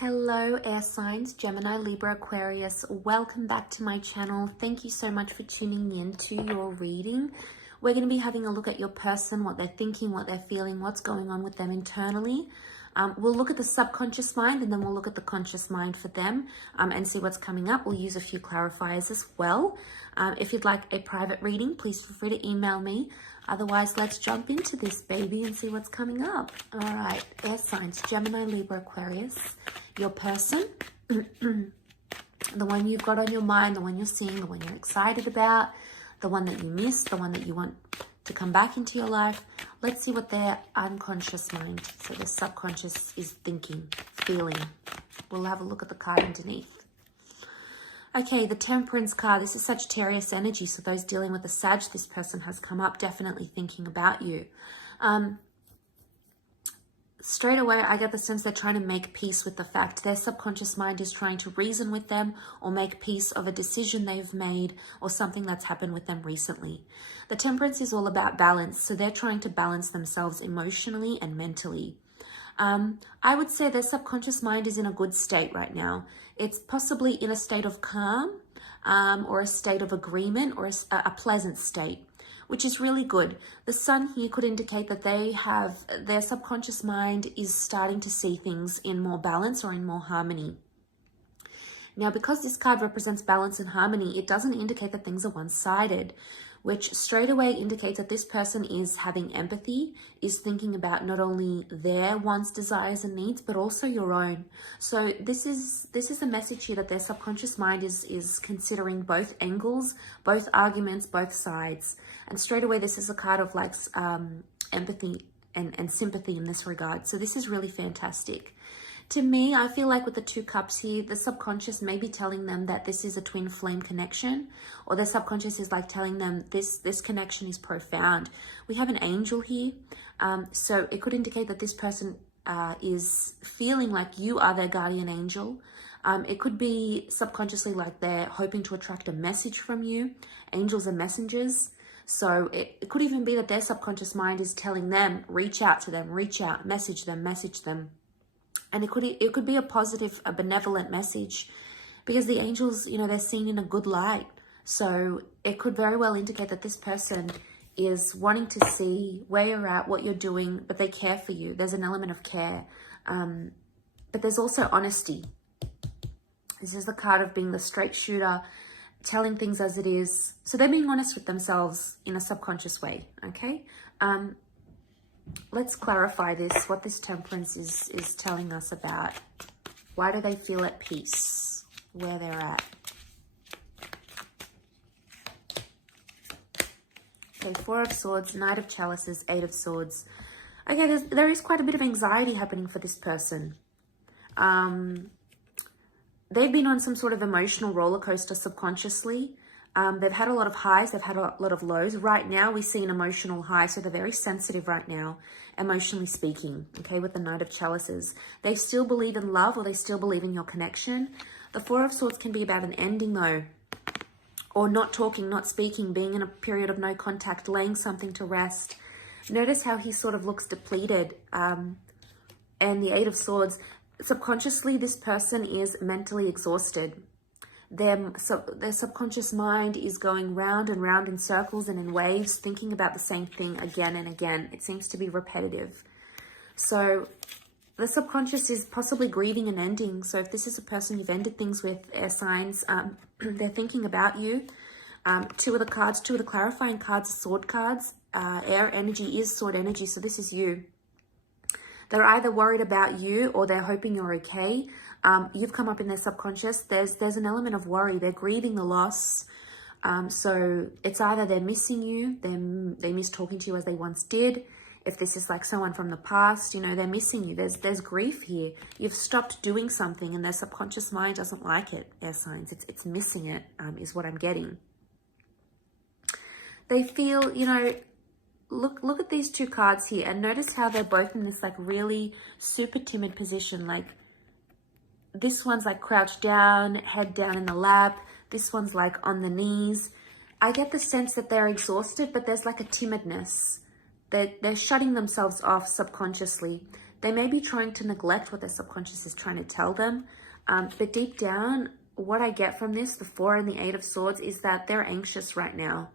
Hello air signs, Gemini, Libra, Aquarius. Welcome back to my channel. Thank you so much for tuning in to your reading. We're going to be having a look at your person, what they're thinking, what they're feeling, what's going on with them internally. We'll look at the subconscious mind and then we'll look at the conscious mind for them and see what's coming up. We'll use a few clarifiers as well. If you'd like a private reading, please feel free to email me. Otherwise, let's jump into this baby and see what's coming up. All right, air signs, Gemini, Libra, Aquarius. Your person, the one you've got on your mind, the one you're seeing, the one you're excited about, the one that you miss, the one that you want to come back into your life. Let's see what their unconscious mind, so their subconscious, is thinking, feeling. We'll have a look at the card underneath. Okay, the Temperance card. This is Sagittarius energy, so those dealing with the Sag, this person has come up, definitely thinking about you. Straight away, I get the sense they're trying to make peace with the fact their subconscious mind is trying to reason with them or make peace of a decision they've made or something that's happened with them recently. The Temperance is all about balance, so they're trying to balance themselves emotionally and mentally. I would say their subconscious mind is in a good state right now. It's possibly in a state of calm or a state of agreement or a pleasant state, which is really good. The Sun here could indicate that their subconscious mind is starting to see things in more balance or in more harmony. Now, because this card represents balance and harmony, it doesn't indicate that things are one-sided, which straight away indicates that this person is having empathy, is thinking about not only their wants, desires, and needs, but also your own. So this is a message here that their subconscious mind is considering both angles, both arguments, both sides. And straight away, this is a card of like empathy and sympathy in this regard. So this is really fantastic. To me, I feel like with the Two Cups here, the subconscious may be telling them that this is a twin flame connection, or the subconscious is like telling them this connection is profound. We have an angel here, so it could indicate that this person is feeling like you are their guardian angel. It could be subconsciously like they're hoping to attract a message from you. Angels are messengers. So it could even be that their subconscious mind is telling them, reach out to them, reach out, message them, message them. And it could be a positive, a benevolent message, because the angels, they're seen in a good light. So it could very well indicate that this person is wanting to see where you're at, what you're doing, but they care for you. There's an element of care. But there's also honesty. This is the card of being the straight shooter, telling things as it is. So they're being honest with themselves in a subconscious way, okay? Let's clarify this, what this Temperance is telling us about. Why do they feel at peace where they're at? Okay, Four of Swords, Knight of Chalices, Eight of Swords. Okay, there is quite a bit of anxiety happening for this person. They've been on some sort of emotional roller coaster subconsciously. They've had a lot of highs, they've had a lot of lows. Right now, we see an emotional high, so they're very sensitive right now, emotionally speaking, okay, with the Knight of Chalices. They still believe in love, or they still believe in your connection. The Four of Swords can be about an ending, though, or not talking, not speaking, being in a period of no contact, laying something to rest. Notice how he sort of looks depleted. And the Eight of Swords, subconsciously, this person is mentally exhausted. Their subconscious mind is going round and round in circles and in waves, thinking about the same thing again and again. It seems to be repetitive. So the subconscious is possibly grieving an ending. So if this is a person you've ended things with, air signs, they're thinking about you. Two of the clarifying cards are sword cards. Air energy is sword energy, so this is you. They're either worried about you or they're hoping you're okay. You've come up in their subconscious. There's an element of worry. They're grieving the loss. So it's either they're missing you, they miss talking to you as they once did. If this is like someone from the past, they're missing you. There's grief here. You've stopped doing something and their subconscious mind doesn't like it, air signs. It's missing it, is what I'm getting. They feel, look at these two cards here and notice how they're both in this like really super timid position. Like this one's like crouched down, head down in the lap. This one's like on the knees. I get the sense that they're exhausted, but there's like a timidness. They're shutting themselves off subconsciously. They may be trying to neglect what their subconscious is trying to tell them. But deep down, what I get from this, the 4 and the 8 of Swords, is that they're anxious right now.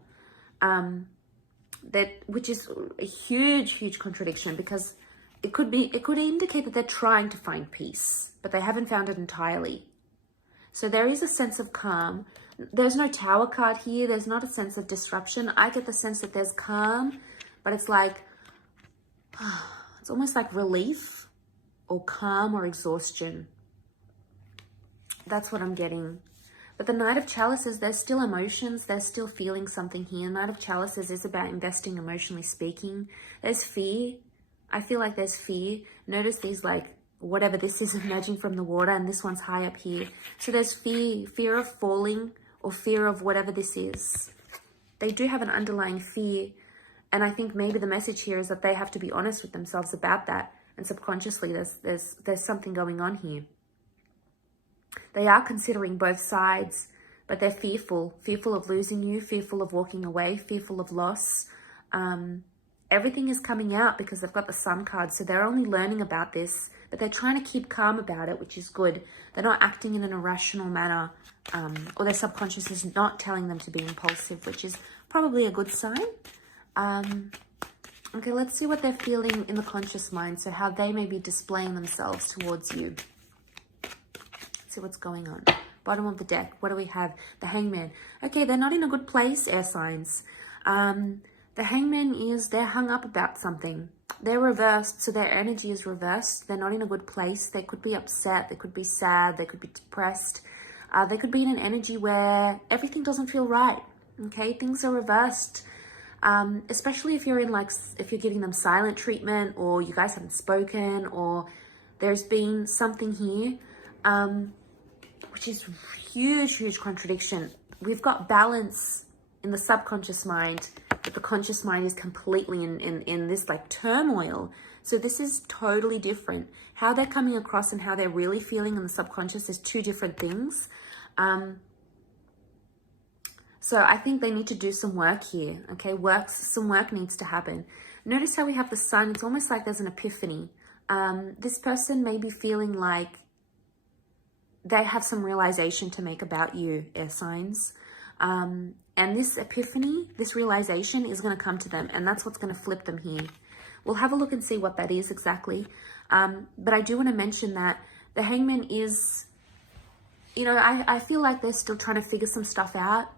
Which is a huge contradiction, because it could indicate that they're trying to find peace, but they haven't found it entirely. So there is a sense of calm. There's no Tower card here. There's not a sense of disruption. I get the sense that there's calm, but it's like, it's almost like relief or calm or exhaustion. That's what I'm getting. But the Knight of Chalices, there's still emotions. There's still feeling something here. Knight of Chalices is about investing emotionally speaking. There's fear. I feel like there's fear. Notice these, like, whatever this is emerging from the water, and this one's high up here. So there's fear of falling, or fear of whatever this is. They do have an underlying fear. And I think maybe the message here is that they have to be honest with themselves about that. And subconsciously, there's something going on here. They are considering both sides, but they're fearful of losing you, fearful of walking away, fearful of loss. Everything is coming out because they've got the Sun card, so they're only learning about this, but they're trying to keep calm about it, which is good. They're not acting in an irrational manner, or their subconscious is not telling them to be impulsive, which is probably a good sign. Okay, let's see what they're feeling in the conscious mind, so how they may be displaying themselves towards you. See what's going on. Bottom of the deck, what do we have? The Hangman. Okay, they're not in a good place, air signs. The Hangman is, they're hung up about something. They're reversed, so their energy is reversed. They're not in a good place. They could be upset, they could be sad, they could be depressed. They could be in an energy where everything doesn't feel right. Okay, things are reversed. Especially if you're in, like, if you're giving them silent treatment, or you guys haven't spoken, or there's been something here. Which is huge contradiction. We've got balance in the subconscious mind, but the conscious mind is completely in this, like, turmoil. So this is totally different. How they're coming across and how they're really feeling in the subconscious is 2 different things. So I think they need to do some work here. Okay, some work needs to happen. Notice how we have the Sun. It's almost like there's an epiphany. This person may be feeling like they have some realization to make about you, air signs. And this epiphany, this realization is going to come to them, and that's what's going to flip them here. We'll have a look and see what that is exactly. But I do want to mention that the Hangman is, you know, I feel like they're still trying to figure some stuff out.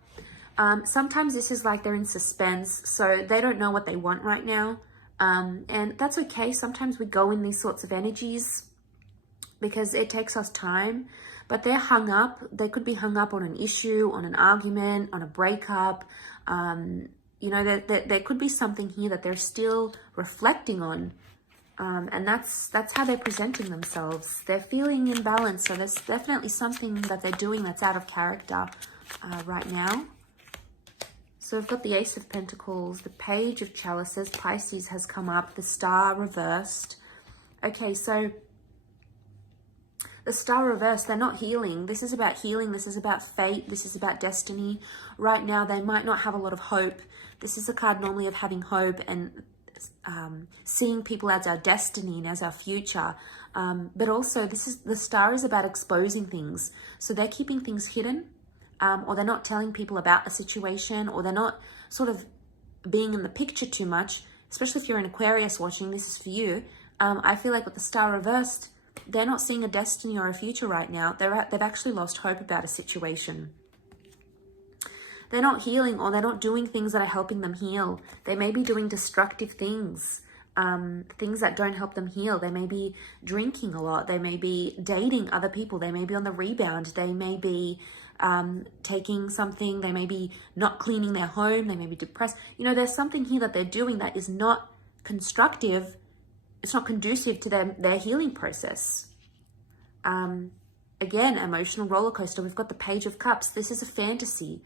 Sometimes this is like they're in suspense, so they don't know what they want right now. And that's okay. Sometimes we go in these sorts of energies because it takes us time. But they're hung up. They could be hung up on an issue, on an argument, on a breakup. You know, there could be something here that they're still reflecting on. And that's how they're presenting themselves. They're feeling imbalanced. So there's definitely something that they're doing that's out of character right now. So we've got the Ace of Pentacles, the Page of Chalices, Pisces has come up, the Star reversed. Okay, so the Star reversed, they're not healing. This is about healing. This is about fate. This is about destiny. Right now, they might not have a lot of hope. This is a card normally of having hope and seeing people as our destiny and as our future. But also, the Star is about exposing things. So they're keeping things hidden, or they're not telling people about a situation, or they're not sort of being in the picture too much, especially if you're an Aquarius watching, this is for you. I feel like with the Star reversed, they're not seeing a destiny or a future right now. They've actually lost hope about a situation. They're not healing, or they're not doing things that are helping them heal. They may be doing destructive things, things that don't help them heal. They may be drinking a lot. They may be dating other people. They may be on the rebound. They may be taking something. They may be not cleaning their home. They may be depressed. You know, there's something here that they're doing that is not constructive. It's not conducive to their healing process. Again, emotional roller coaster. We've got the Page of Cups. This is a fantasy.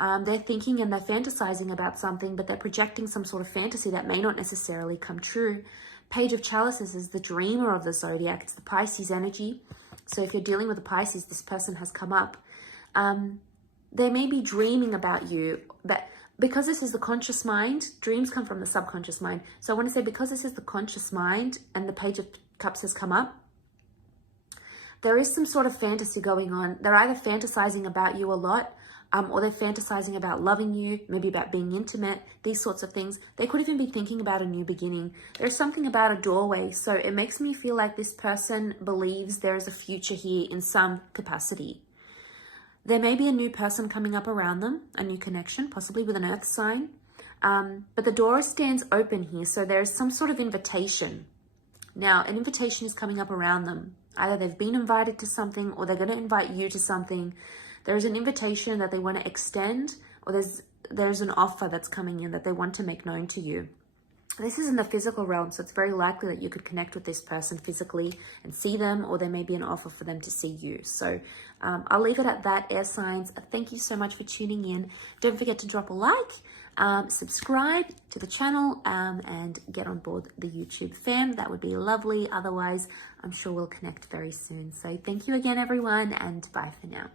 They're thinking and they're fantasizing about something, but they're projecting some sort of fantasy that may not necessarily come true. Page of Chalices is the dreamer of the zodiac. It's the Pisces energy. So if you're dealing with a Pisces, this person has come up. They may be dreaming about you, but because this is the conscious mind, dreams come from the subconscious mind. So I want to say, because this is the conscious mind and the Page of Cups has come up. There is some sort of fantasy going on. They're either fantasizing about you a lot, or they're fantasizing about loving you, maybe about being intimate, these sorts of things. They could even be thinking about a new beginning. There's something about a doorway. So it makes me feel like this person believes there is a future here in some capacity. There may be a new person coming up around them, a new connection, possibly with an earth sign. But the door stands open here. So there's some sort of invitation. Now, an invitation is coming up around them. Either they've been invited to something or they're going to invite you to something. There's an invitation that they want to extend, or there's an offer that's coming in that they want to make known to you. This is in the physical realm, so it's very likely that you could connect with this person physically and see them, or there may be an offer for them to see you. So I'll leave it at that, air signs. Thank you so much for tuning in. Don't forget to drop a like, subscribe to the channel, and get on board the YouTube fam. That would be lovely. Otherwise, I'm sure we'll connect very soon. So thank you again, everyone, and bye for now.